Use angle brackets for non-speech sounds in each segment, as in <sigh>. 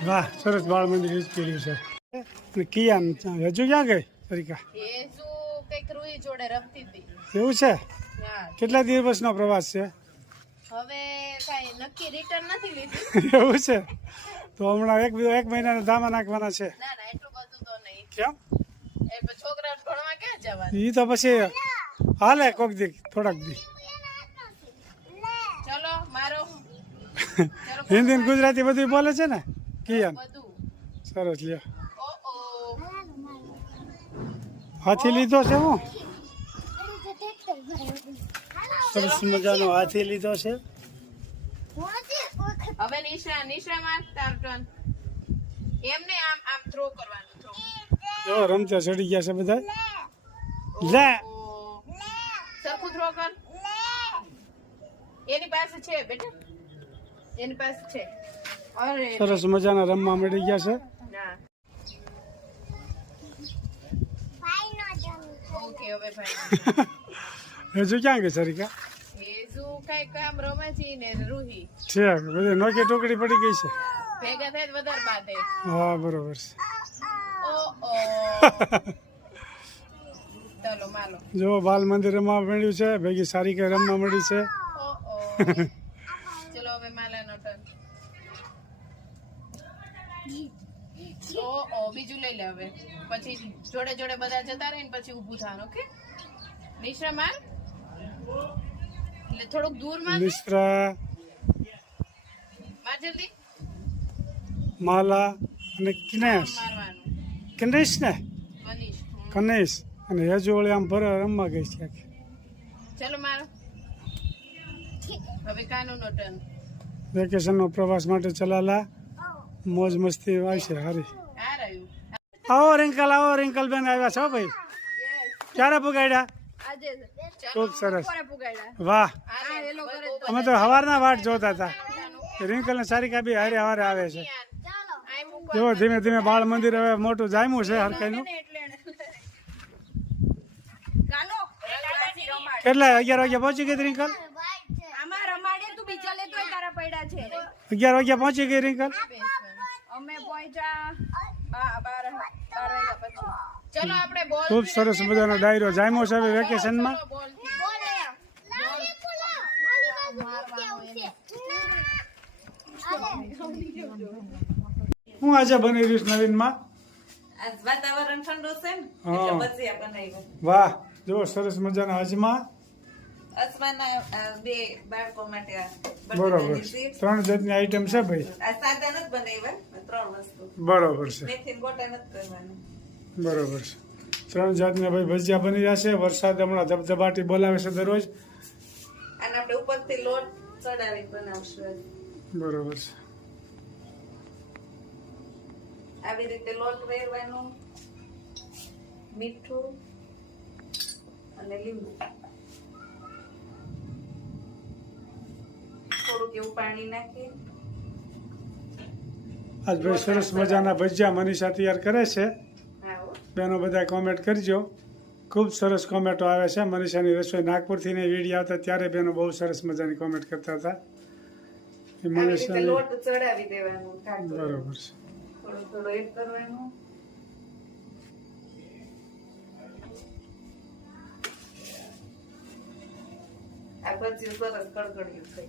વાહ સરસ બાળ મંદિર યુઝ કર્યું છે. અને કિયા હજુ ક્યાં ગઈ સરિકા એવું છે? કેટલા કેટલા દિવસનો પ્રવાસ છે? એવું છે? તો હમણાં એક એક મહિનાના ધામા નાખવાના છે. ના ના કેમ? એ તો પછી હાલે કોક દી થોડાક દી. <laughs> હિન્દી ગુજરાતી બધું બોલે છે ને? કિયાન સરસ લ્યો. હાથી લીધો છે હું? સરસ મજાનો હાથી લીધો છે. હવે નિશા નિશા માં તાર એમને આમ આમ થ્રો કરવાનું થ્રો જો રમતા ચડી ગયા છે બધા. લે! સરખું થ્રો કર. એની પાસે છે બેટા. એની પાસે છે. સરસ મજાના રમવા મળી ગયા છે. <laughs> હજુ ક્યાં ગઈ સરિકા? છે બધી નોકી ટોકડી પડી ગઈ છે. ભેગા થાય વધારે બાંધે. હા બરોબર છે. જો બાલ મંદિર રમવા મળ્યું છે ભેગી સારી કઈ રમવા મળી છે ઓ ઓ ચલો હવે માલાનો ટર્ન ઓ ઓ બીજું લઈ લે હવે. પછી જોડે જોડે બધા જતા રહીને પછી ઊભું થવાનું ઓકે? નિશ્રા માર એટલે થોડુંક દૂર માર મિશ્રા. માર જલ્દી? માલા અને કિનેશ. કિનેશ ને? કનેશ અને હજુ ઓળી આમ ભરે રમવા ગઈ છે. ચલો મારો. હવે કાનૂ નો ટર્ન વેકેશનનો પ્રવાસ માટે ચલાલા. મોજ મસ્તી આવશે હારી. આવો રિંકલ આવો રિંકલ બેન આવ્યા છો ભાઈ ક્યારે પુગાડ્યા ખૂબ સરસ વાહ અમે તો હવારના વાટ જોતા હતા રિંકલ ને સારિકા બી હારે હવારે આવે છે જો ધીમે ધીમે બાળ મંદિર હવે મોટું જામ્યું છે હરકાઈનું કેટલા અગિયાર વાગ્યા પહોંચી ગઈ રિંકલ અગિયાર વાગ્યા પહોંચી ગઈ રિંકલ અમે પહોંચ્યા બા- બાર બાર વાગ્યા પછી ચલો આપણે બોલ ખૂબ સરસ મજાનો ડાયરો જામ્યો છે હવે વેકેશનમાં. હું આજે બની રહ્યું નવીનમાં વાતાવરણ ઠંડુ છે ને હા. એટલે ભજીયા બનાવ્યા. વાહ જો સરસ મજાના અજમા. અસમાના આ બે બાળકો માટે આ બરોબર ત્રણ જાતની આઈટમ છે ભાઈ. આ સાદા નથી બનાવ્યા ત્રણ વસ્તુ. બરોબર છે. બરોબર છે. ત્રણ જાતના ભાઈ ભજીયા બની રહ્યા છે. વરસાદ હમણાં ધબધબાટી બોલાવે છે દરરોજ. અને આપણે ઉપરથી લોટ ચડાવી બનાવશું બરોબર છે. આવી રીતે લોટ વેરવાનો મીઠું અને લીંબુ. થોડુંક એવું પાણી નાખી. આજ ભાઈ સરસ મજાના ભજીયા મનીષા તૈયાર કરે છે. બેનો બધા કોમેન્ટ કરજો. ખૂબ સરસ કોમેન્ટો આવે છે. મનીષાની રસોઈ નાગપુરથી ને વીડિયો આવતા ત્યારે બેનો બહુ સરસ મજાની કોમેન્ટ કરતા હતા. એ ઢાંકણ. બરોબર છે. આ ભજીયું સરસ કડકડિયું થઈ.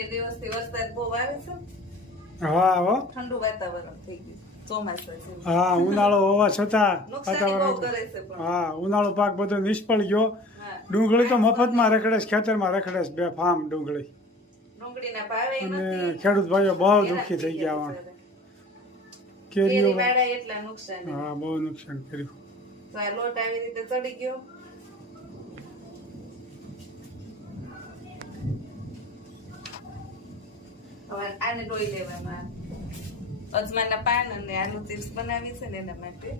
બે દિવસથી વરસાદ બહુ આવે છે. હા હો. ઠંડુ વાતાવરણ થઈ ગયું હા ઉનાળો હોવા છતાં <laughs> હા પાક બધો નિષ્ફળ ગયો. ડુંગળી તો મફતમાં રખડે છે ખેતરમાં રખડે છે બે ફાર્મ ડુંગળી. અને ખેડૂત ભાઈઓ બહુ દુઃખી થઈ ગયા કેરીઓ હા બહુ નુકસાન કર્યું. લોટ આવી રીતે ચડી ગયો. હવે આને ડોઈ લેવામાં અજમાના પાન અને આનું ચિપ્સ બનાવી છે ને એના માટે.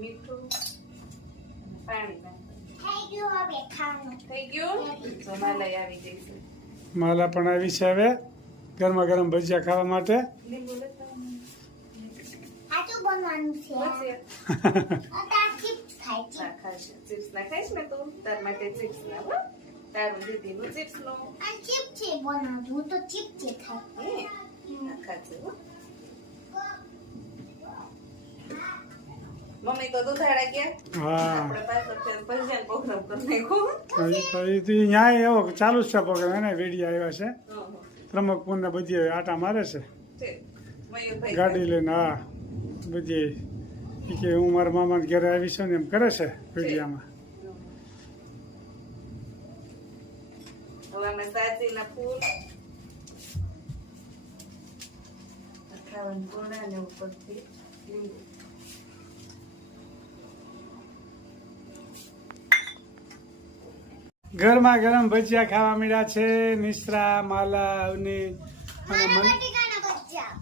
મીઠું પાણી માલા પણ આવી છે હવે ગરમા ગરમ ભજીયા ખાવા માટે. સાચું બનવાનું છે. એ. ચિપ્સ ખાય છે. ચિપ્સ ના ખાઈશ ને તું? તાર માટે ચિપ્સ ના હો. તારું દીદીનું ચિપ્સનું. આ ચિપ છે બનાવતું હું તો ચિપ છે ખાય. ના હો. મમ્મી તો દુધાડા કે? હા. આપણે પાછળ છે ભજીયાનો પ્રોગ્રામ કરી નાખ્યો એ તો ન્યાય એવો ચાલુ છે પ્રોગ્રામ. એને વેડિયા આવ્યા છે. પ્રમુખ ને બધી આટા મારે છે. ગાડી લઈને હા. બધી કે હું મારા મામાના ઘરે આવી છું ને એમ કરે છે વેડિયામાં. ગરમા ગરમ ભજીયા ખાવા મળ્યા છે મિશ્રા માલા અને મન બટેકાના ભજીયા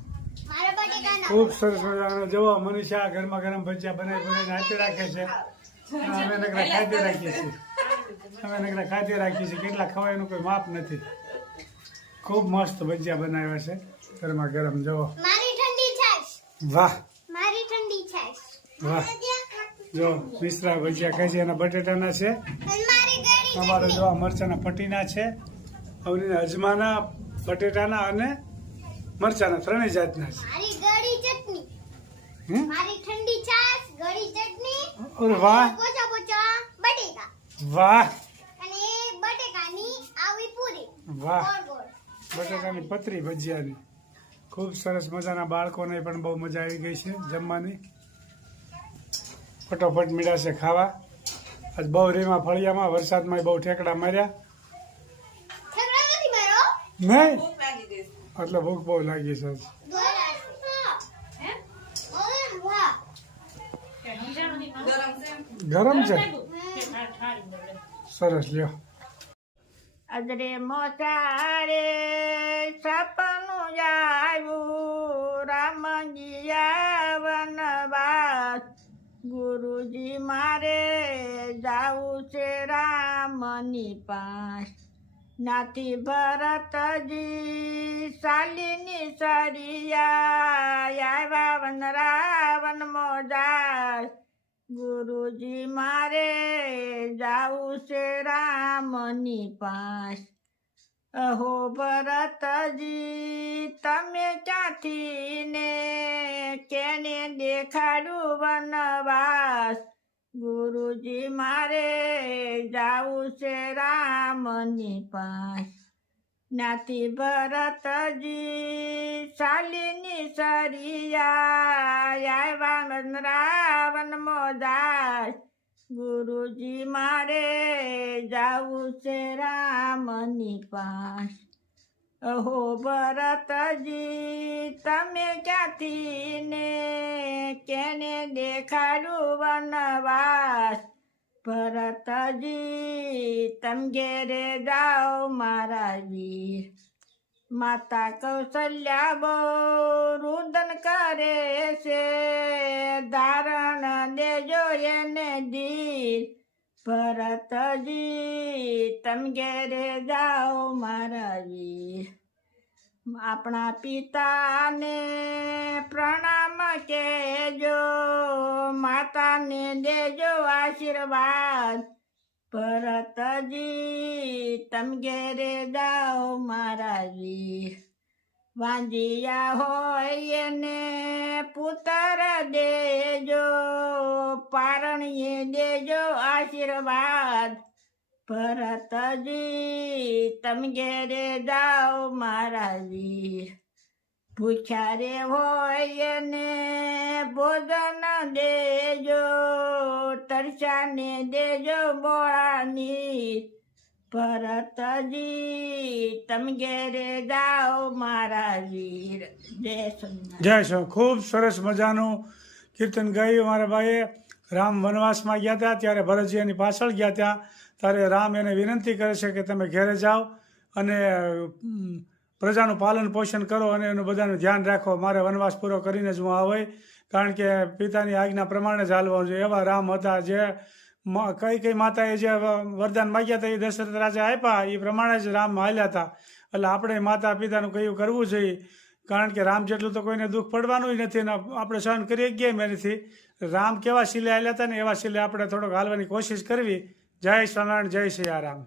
મારા બટેકાના ખૂબ સરસ મજાનો. જુઓ મનીષા ગરમા ગરમ ભજીયા બનાવી બનાવીને આપી રાખે છે. અમે નકરા ખાતે રાખીએ છીએ. અમે નકરા ખાતે રાખીએ છીએ. કેટલા ખવાય એનું કોઈ માપ નથી. ખૂબ મસ્ત ભજીયા બનાવ્યા છે. ગરમા ગરમ જુઓ. મારી ઠંડી છાશ. વાહ. મારી ઠંડી છાશ. વાહ. જો મિશ્રા ભજીયા ખાય છે. એના બટેટાના છે. જોવા અમારે જો આ મરચાના પટીના છે. અવનીના અજમાના બટેટાના અને મરચાના ત્રણેય જાતના છે મારી ગળી ચટણી હમ? મારી ઠંડી છાશ ગળી ચટણી અરે વાહ. પોચા પોચા બટેકા. વાહ. અને બટેકાની આવી પૂરી. વાહ. ગોળ ગોળ. પતરી ભજીયાની. ખૂબ સરસ મજાના બાળકોને પણ બહુ મજા આવી ગઈ છે જમવાની. ફટોફટ મીડાશે ખાવા. આજ બહુ રીમાં ફળિયામાં વરસાદમાં બહુ ઠેકડા માર્યા. ઠેકડા નથી મારો નહીં? ભૂખ લાગી ગઈ છે. એટલે ભૂખ બહુ લાગી છે આજ. હે ઓય વાહ ગરમ છે? સરસ લ્યો. અદરે મોચારે સપનું આવ્યું રામજીયા વનવાસ ગુરુજી મારે જાવું છે રામની પાસ. નાથી ભરતજી શાલિની સરિયા આવ્યા વન રાવણ મોજાર ગુરુજી મારે જાવું છે રામની પાસ. અહો ભરતજી, તમે ક્યાંથી ને કેને દેખાડું વનવાસ? ગુરુજી મારે જાવું છે રામની પાસ. નાથી ભરતજી શાલિની સરિયા આવ્યા રાવણ મોદાસ ગુરુજી મારે જાવું છે રામની પાસ. અહો ભરતજી તમે ક્યાંથી ને કેને દેખાડું વનવાસ? ભરતજી તમ ઘેરે જાઓ મારા વીર માતા કૌશલ્યા બહુ રુદન કરે છે. ધારણ દેજો એને દીર. ભરતજી તમ ઘેરે જાઓ મારા વીર આપણા પિતાને પ્રણામ કેજો, માતાને દેજો આશીર્વાદ. ભરતજી તમ ઘેરે જાઓ મહારાજી વાંજિયા હોય એને પુત્ર દેજો, પારણીએ દેજો આશીર્વાદ. ભરતજી તમ ઘેરે જાઓ વીર. ભૂખ્યા રે હોય ને ભોજન દેજો, તરસાને દેજો બોળાની. ભરતજી તમ ઘેરે વીર. જય જય શ્રી ખૂબ સરસ મજાનું કીર્તન ગાયું મારા ભાઈએ. રામ વનવાસમાં ગયા હતા, ત્યારે ભરતજી એની પાછળ ગયા ત્યાં ત્યારે રામ એને વિનંતી કરે છે કે તમે ઘેરે જાઓ અને પ્રજાનું પાલન પોષણ કરો અને એનું બધાનું ધ્યાન રાખો. મારે વનવાસ પૂરો કરીને જ હું આવે કારણ કે પિતાની આજ્ઞા પ્રમાણે જ હાલવાનું છે એવા રામ હતા જે કઈ કઈ માતાએ જે વરદાન માગ્યા હતા એ દશરથ રાજા આપ્યા. એ પ્રમાણે જ રામ હાલ્યા હતા. એટલે આપણે માતા પિતાનું કયું કરવું જોઈએ? કારણ કે રામ જેટલું તો કોઈને દુઃખ પડવાનું નથી અને આપણે સહન કરી ગયા એનાથી રામ કેવા શિલે હાલ્યા હતા ને એવા શિલે આપણે થોડોક હાલવાની કોશિશ કરવી. જય સ્વામિનારાયણ જય શ્રી રામ